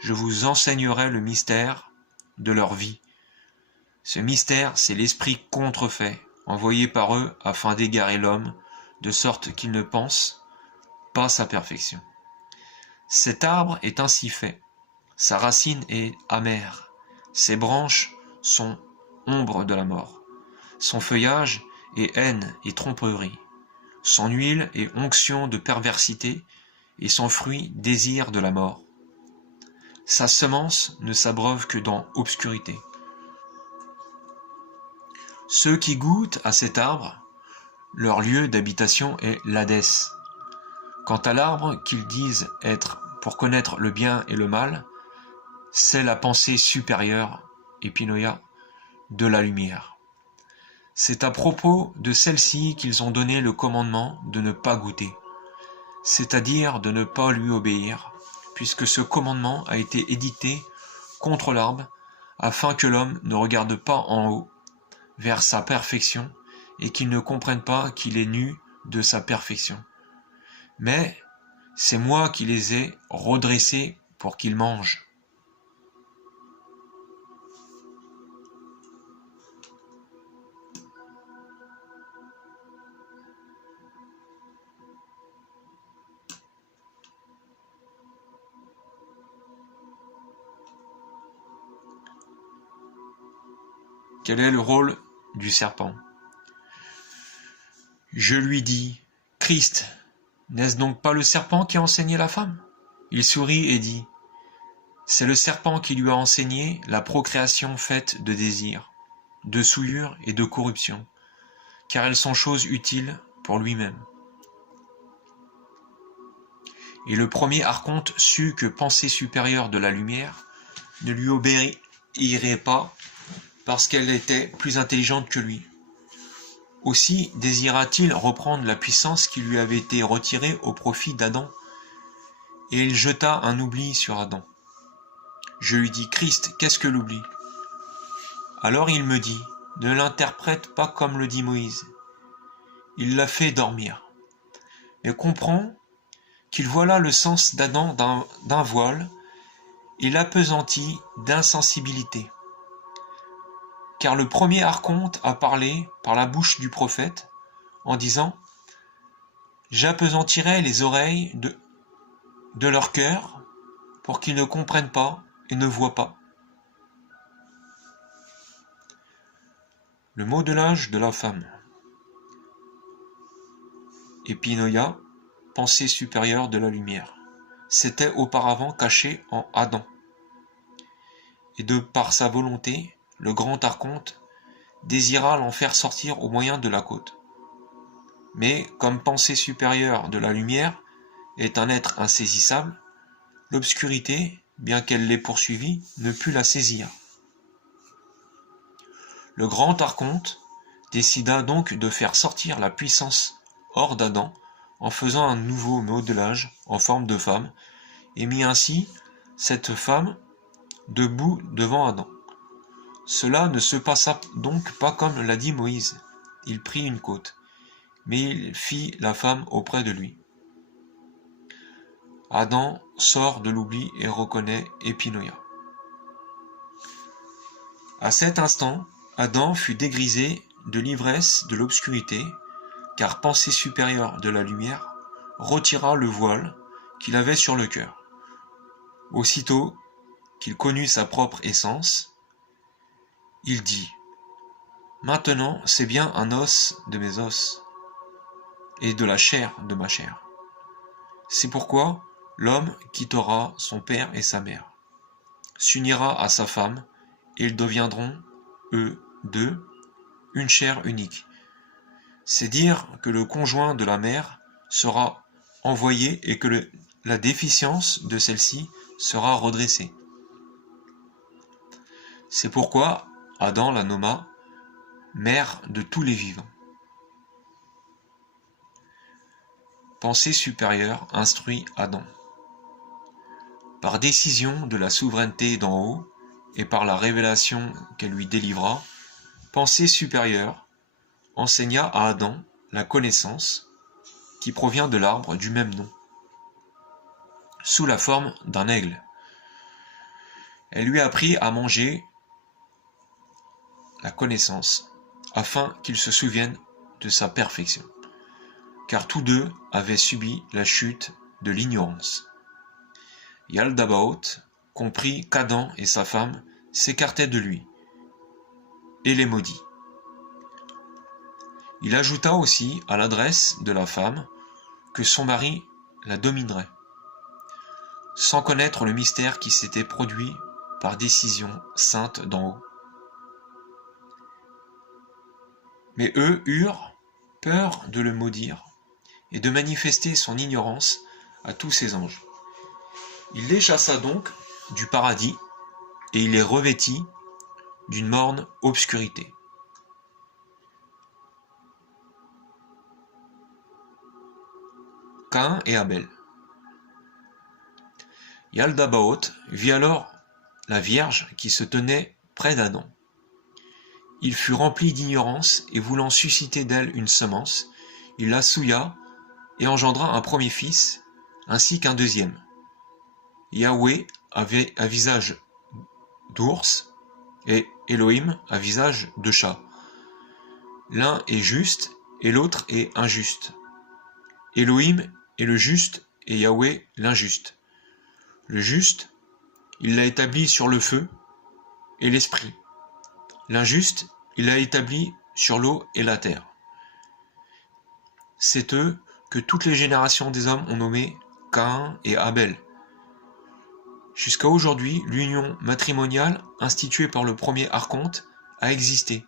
je vous enseignerai le mystère de leur vie. Ce mystère, c'est l'esprit contrefait, envoyé par eux afin d'égarer l'homme, de sorte qu'il ne pense pas sa perfection. Cet arbre est ainsi fait. Sa racine est amère. Ses branches sont ombre de la mort. Son feuillage est haine et tromperie. Son huile est onction de perversité et son fruit désir de la mort. Sa semence ne s'abreuve que dans obscurité. Ceux qui goûtent à cet arbre, leur lieu d'habitation est l'Hadès. Quant à l'arbre qu'ils disent être pour connaître le bien et le mal, c'est la pensée supérieure, épinoïa, de la lumière. C'est à propos de celle-ci qu'ils ont donné le commandement de ne pas goûter, c'est-à-dire de ne pas lui obéir, puisque ce commandement a été édicté contre l'arbre, afin que l'homme ne regarde pas en haut, vers sa perfection, et qu'il ne comprenne pas qu'il est nu de sa perfection. Mais c'est moi qui les ai redressés pour qu'ils mangent. Quel est le rôle du serpent? Je lui dis, Christ, n'est-ce donc pas le serpent qui a enseigné la femme? Il sourit et dit, c'est le serpent qui lui a enseigné la procréation faite de désirs, de souillure et de corruption, car elles sont choses utiles pour lui-même. Et le premier archonte sut que pensée supérieure de la lumière ne lui obéirait pas parce qu'elle était plus intelligente que lui. Aussi désira-t-il reprendre la puissance qui lui avait été retirée au profit d'Adam, et il jeta un oubli sur Adam. Je lui dis, Christ, qu'est-ce que l'oubli? Alors il me dit, ne l'interprète pas comme le dit Moïse. Il l'a fait dormir. Mais comprends qu'il voilà le sens d'Adam d'un voile et l'appesantit d'insensibilité. Car le premier archonte a parlé par la bouche du prophète en disant « J'appesantirai les oreilles de leur cœur pour qu'ils ne comprennent pas et ne voient pas. » Le modelage de la femme. Épinoïa, pensée supérieure de la lumière, s'était auparavant caché en Adam. Et de par sa volonté, le grand archonte désira l'en faire sortir au moyen de la côte. Mais comme pensée supérieure de la lumière est un être insaisissable, l'obscurité, bien qu'elle l'ait poursuivie, ne put la saisir. Le grand archonte décida donc de faire sortir la puissance hors d'Adam en faisant un nouveau modelage en forme de femme, et mit ainsi cette femme debout devant Adam. Cela ne se passa donc pas comme l'a dit Moïse. Il prit une côte, mais il fit la femme auprès de lui. Adam sort de l'oubli et reconnaît Épinoïa. À cet instant, Adam fut dégrisé de l'ivresse de l'obscurité, car pensée supérieure de la lumière retira le voile qu'il avait sur le cœur. Aussitôt qu'il connut sa propre essence, il dit : Maintenant c'est bien un os de mes os, et de la chair de ma chair. C'est pourquoi l'homme quittera son père et sa mère, s'unira à sa femme, et ils deviendront, eux deux, une chair unique. C'est dire que le conjoint de la mère sera envoyé et que la déficience de celle-ci sera redressée. C'est pourquoi Adam la nomma mère de tous les vivants. Pensée supérieure instruit Adam. Par décision de la souveraineté d'en haut et par la révélation qu'elle lui délivra, Pensée supérieure enseigna à Adam la connaissance qui provient de l'arbre du même nom, sous la forme d'un aigle. Elle lui apprit à manger la connaissance, afin qu'il se souvienne de sa perfection, car tous deux avaient subi la chute de l'ignorance. Yaldabaoth comprit qu'Adam et sa femme s'écartaient de lui, et les maudit. Il ajouta aussi à l'adresse de la femme que son mari la dominerait, sans connaître le mystère qui s'était produit par décision sainte d'en haut. Mais eux eurent peur de le maudire et de manifester son ignorance à tous ses anges. Il les chassa donc du paradis et il les revêtit d'une morne obscurité. Caïn et Abel. Yaldabaoth vit alors la Vierge qui se tenait près d'Adam. Il fut rempli d'ignorance et voulant susciter d'elle une semence, il la souilla et engendra un premier fils, ainsi qu'un deuxième. Yahweh avait un visage d'ours et Elohim un visage de chat. L'un est juste et l'autre est injuste. Elohim est le juste et Yahweh l'injuste. Le juste, il l'a établi sur le feu et l'esprit. L'injuste, il l'a établi sur l'eau et la terre. C'est eux que toutes les générations des hommes ont nommé Caïn et Abel. Jusqu'à aujourd'hui, l'union matrimoniale instituée par le premier archonte a existé.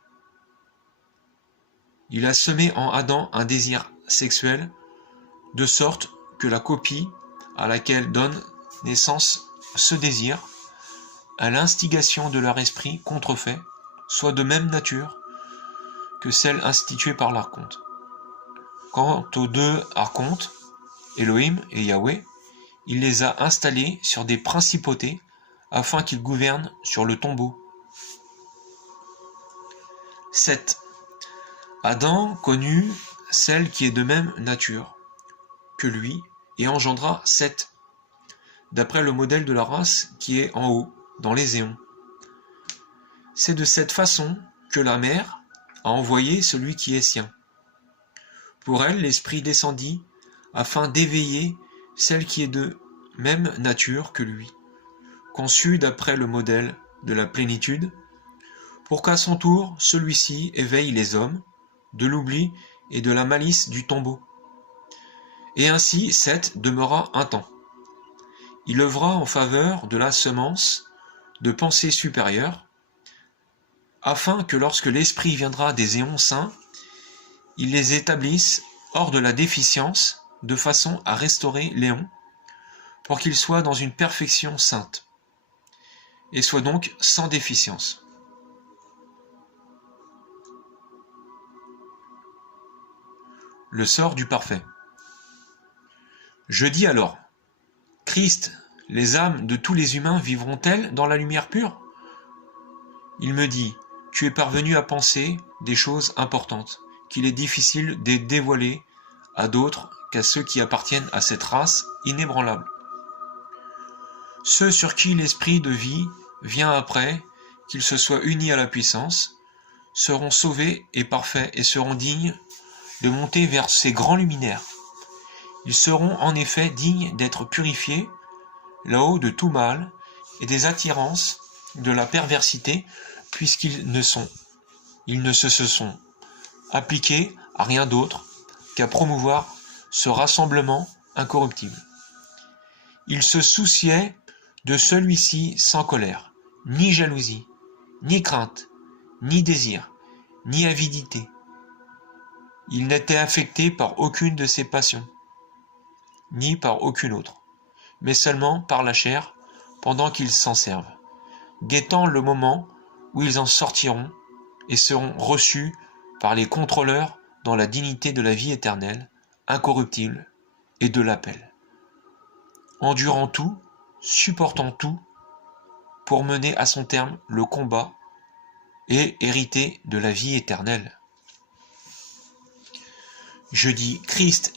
Il a semé en Adam un désir sexuel, de sorte que la copie à laquelle donne naissance ce désir, à l'instigation de leur esprit contrefait, soit de même nature que celle instituée par l'archonte. Quant aux deux archontes, Elohim et Yahweh, il les a installés sur des principautés afin qu'ils gouvernent sur le tombeau. 7. Adam connut celle qui est de même nature que lui et engendra Seth, d'après le modèle de la race qui est en haut, dans les éons. C'est de cette façon que la mère a envoyé celui qui est sien. Pour elle, l'esprit descendit afin d'éveiller celle qui est de même nature que lui, conçue d'après le modèle de la plénitude, pour qu'à son tour, celui-ci éveille les hommes de l'oubli et de la malice du tombeau. Et ainsi Seth demeura un temps. Il œuvra en faveur de la semence de pensée supérieure, afin que lorsque l'esprit viendra des éons saints, il les établisse hors de la déficience, de façon à restaurer l'éon, pour qu'il soit dans une perfection sainte, et soit donc sans déficience. Le sort du parfait. Je dis alors, Christ, les âmes de tous les humains vivront-elles dans la lumière pure ? Il me dit, tu es parvenu à penser des choses importantes, qu'il est difficile de dévoiler à d'autres qu'à ceux qui appartiennent à cette race inébranlable. Ceux sur qui l'esprit de vie vient après qu'ils se soient unis à la puissance, seront sauvés et parfaits et seront dignes de monter vers ces grands luminaires. Ils seront en effet dignes d'être purifiés, là-haut de tout mal et des attirances de la perversité, puisqu'ils ne se sont appliqués à rien d'autre qu'à promouvoir ce rassemblement incorruptible. Ils se souciaient de celui-ci sans colère, ni jalousie, ni crainte, ni désir, ni avidité. Ils n'étaient affectés par aucune de ces passions, ni par aucune autre, mais seulement par la chair, pendant qu'ils s'en servent, guettant le moment où ils en sortiront et seront reçus par les contrôleurs dans la dignité de la vie éternelle, incorruptible, et de l'appel. Endurant tout, supportant tout, pour mener à son terme le combat et hériter de la vie éternelle. Je dis Christ,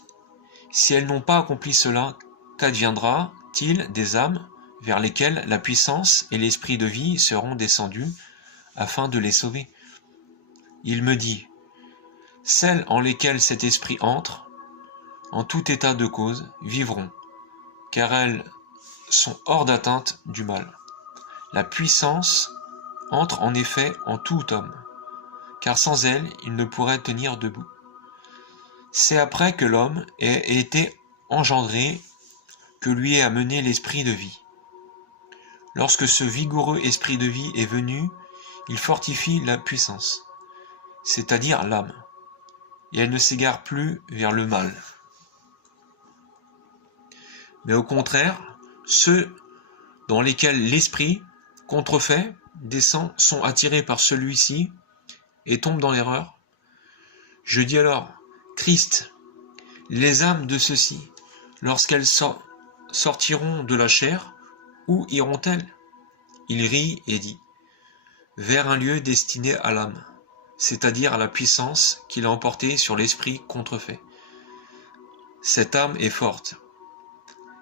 si elles n'ont pas accompli cela, qu'adviendra-t-il des âmes vers lesquelles la puissance et l'esprit de vie seront descendus afin de les sauver? Il me dit, celles en lesquelles cet esprit entre, en tout état de cause, vivront, car elles sont hors d'atteinte du mal. La puissance entre en effet en tout homme, car sans elle, il ne pourrait tenir debout. C'est après que l'homme ait été engendré que lui est amené l'esprit de vie. Lorsque ce vigoureux esprit de vie est venu, il fortifie la puissance, c'est-à-dire l'âme, et elle ne s'égare plus vers le mal. Mais au contraire, ceux dans lesquels l'esprit contrefait descend sont attirés par celui-ci et tombent dans l'erreur. Je dis alors, Christ, les âmes de ceux-ci, lorsqu'elles sortiront de la chair, où iront-elles? Il rit et dit, vers un lieu destiné à l'âme, c'est-à-dire à la puissance qu'il a emportée sur l'esprit contrefait. Cette âme est forte.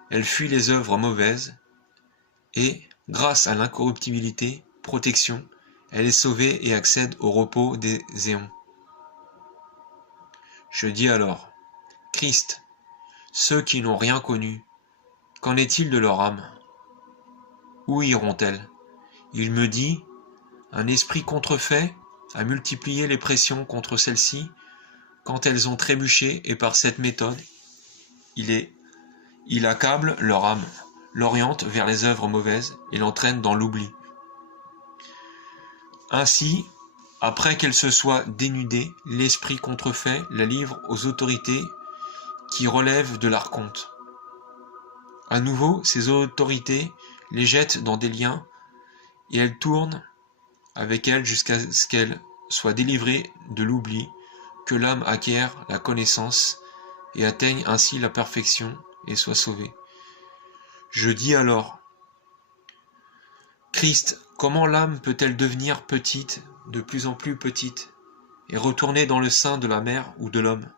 Elle fuit les œuvres mauvaises et, grâce à l'incorruptibilité, protection, elle est sauvée et accède au repos des éons. Je dis alors, Christ, ceux qui n'ont rien connu, qu'en est-il de leur âme? Où iront-elles? Il me dit, un esprit contrefait a multiplié les pressions contre celles-ci quand elles ont trébuché et par cette méthode, il accable leur âme, l'oriente vers les œuvres mauvaises et l'entraîne dans l'oubli. Ainsi, après qu'elle se soit dénudée, l'esprit contrefait la livre aux autorités qui relèvent de l'archonte. À nouveau, ces autorités les jettent dans des liens et elles tournent avec elles jusqu'à ce qu'elles soient délivrées de l'oubli, que l'âme acquiert la connaissance et atteigne ainsi la perfection et soit sauvée. Je dis alors, Christ, comment l'âme peut-elle devenir petite, de plus en plus petite, et retourner dans le sein de la mère ou de l'homme?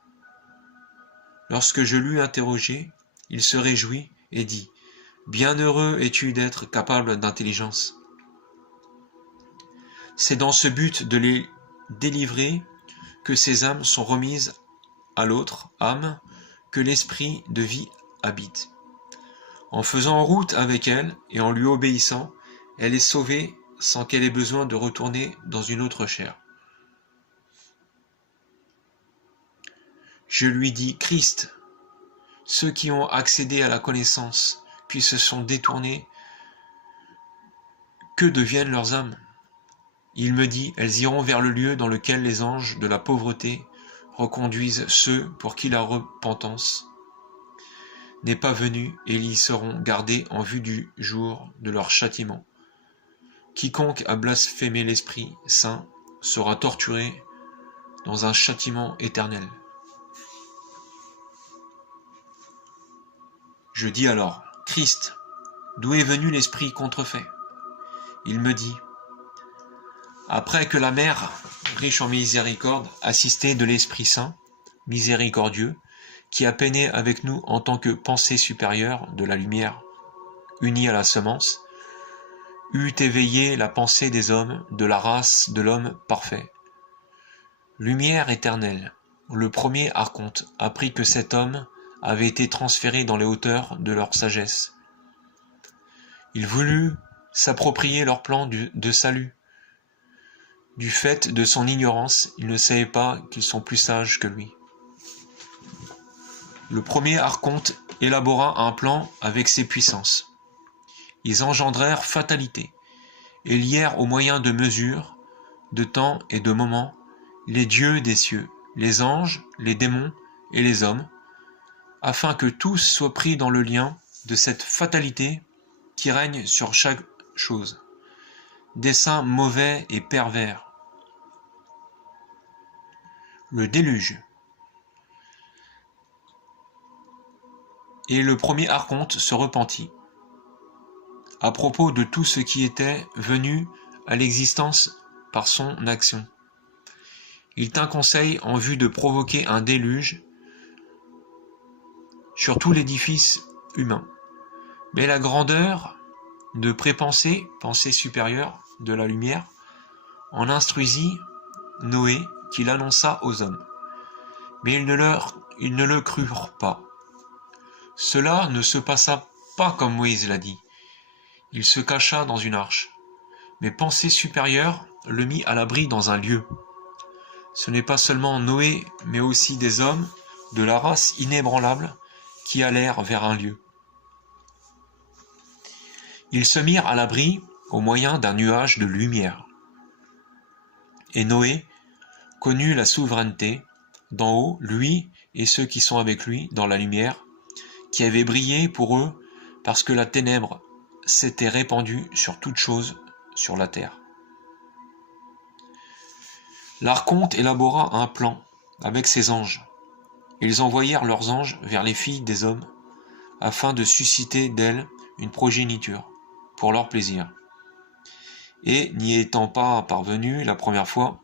Lorsque je l'eus interrogé, il se réjouit et dit, bienheureux es-tu d'être capable d'intelligence. C'est dans ce but de les délivrer que ces âmes sont remises à l'autre âme que l'esprit de vie habite. En faisant route avec elle et en lui obéissant, elle est sauvée sans qu'elle ait besoin de retourner dans une autre chair. Je lui dis, Christ, ceux qui ont accédé à la connaissance, puis se sont détournés, que deviennent leurs âmes? Il me dit, elles iront vers le lieu dans lequel les anges de la pauvreté reconduisent ceux pour qui la repentance n'est pas venue, et ils y seront gardés en vue du jour de leur châtiment. Quiconque a blasphémé l'Esprit Saint sera torturé dans un châtiment éternel. Je dis alors, Christ, d'où est venu l'esprit contrefait? Il me dit, après que la mère, riche en miséricorde, assistée de l'Esprit Saint, miséricordieux, qui a peiné avec nous en tant que pensée supérieure de la lumière, unie à la semence, eût éveillé la pensée des hommes de la race de l'homme parfait. Lumière éternelle, le premier archonte apprit que cet homme avait été transféré dans les hauteurs de leur sagesse. Il voulut s'approprier leur plan de salut. Du fait de son ignorance, il ne savait pas qu'ils sont plus sages que lui. Le premier archonte élabora un plan avec ses puissances. Ils engendrèrent fatalité et lièrent au moyen de mesures, de temps et de moments, les dieux des cieux, les anges, les démons et les hommes, afin que tous soient pris dans le lien de cette fatalité qui règne sur chaque chose. Dessein mauvais et pervers. Le déluge. Et le premier archonte se repentit à propos de tout ce qui était venu à l'existence par son action. Il tint conseil en vue de provoquer un déluge sur tout l'édifice humain. Mais la grandeur de prépensée, pensée supérieure de la lumière, en instruisit Noé, qui l'annonça aux hommes. Mais ils ne le crurent pas. Cela ne se passa pas comme Moïse l'a dit. Il se cacha dans une arche. Mais pensée supérieure le mit à l'abri dans un lieu. Ce n'est pas seulement Noé, mais aussi des hommes de la race inébranlable qui allèrent vers un lieu. Ils se mirent à l'abri au moyen d'un nuage de lumière. Et Noé connut la souveraineté d'en haut, lui et ceux qui sont avec lui dans la lumière, qui avait brillé pour eux parce que la ténèbre s'était répandue sur toute chose sur la terre. L'archonte élabora un plan avec ses anges. Ils envoyèrent leurs anges vers les filles des hommes, afin de susciter d'elles une progéniture, pour leur plaisir. Et, n'y étant pas parvenus la première fois,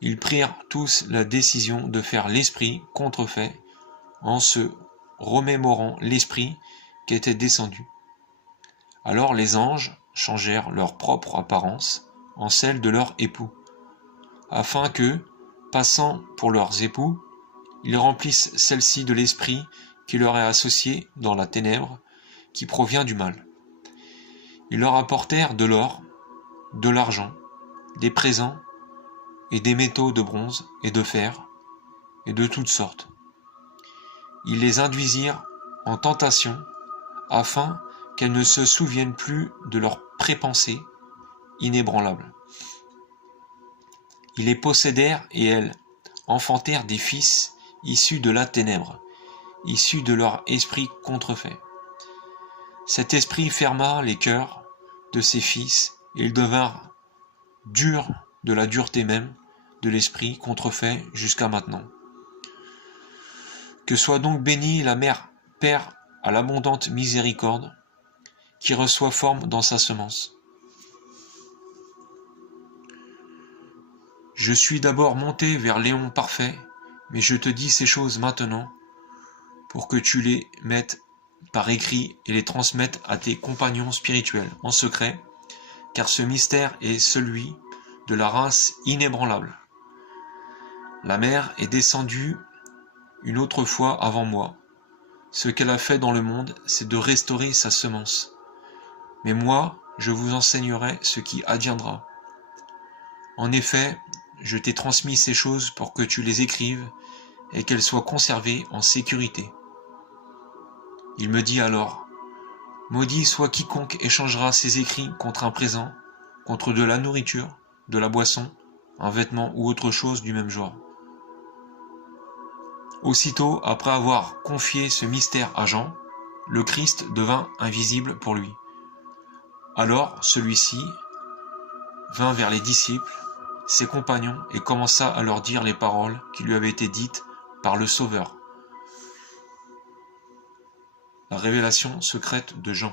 ils prirent tous la décision de faire l'esprit contrefait en se remémorant l'esprit qui était descendu. Alors les anges changèrent leur propre apparence en celle de leurs époux, afin que, passant pour leurs époux, ils remplissent celle-ci de l'esprit qui leur est associé dans la ténèbre qui provient du mal. Ils leur apportèrent de l'or, de l'argent, des présents et des métaux de bronze et de fer et de toutes sortes. Ils les induisirent en tentation afin qu'elles ne se souviennent plus de leur prépensée inébranlable. Ils les possédèrent et elles enfantèrent des fils issus de la ténèbre, issus de leur esprit contrefait. Cet esprit ferma les cœurs de ces fils et ils devinrent durs de la dureté même de l'esprit contrefait jusqu'à maintenant. Que soit donc bénie la mère Père à l'abondante miséricorde, qui reçoit forme dans sa semence. Je suis d'abord monté vers Léon parfait, mais je te dis ces choses maintenant, pour que tu les mettes par écrit et les transmettes à tes compagnons spirituels en secret, car ce mystère est celui de la race inébranlable. La mère est descendue une autre fois avant moi. Ce qu'elle a fait dans le monde, c'est de restaurer sa semence. Mais moi, je vous enseignerai ce qui adviendra. En effet, je t'ai transmis ces choses pour que tu les écrives et qu'elles soient conservées en sécurité. Il me dit alors, maudit soit quiconque échangera ses écrits contre un présent, contre de la nourriture, de la boisson, un vêtement ou autre chose du même genre. Aussitôt, après avoir confié ce mystère à Jean, le Christ devint invisible pour lui. Alors celui-ci vint vers les disciples, ses compagnons, et commença à leur dire les paroles qui lui avaient été dites par le Sauveur. La révélation secrète de Jean.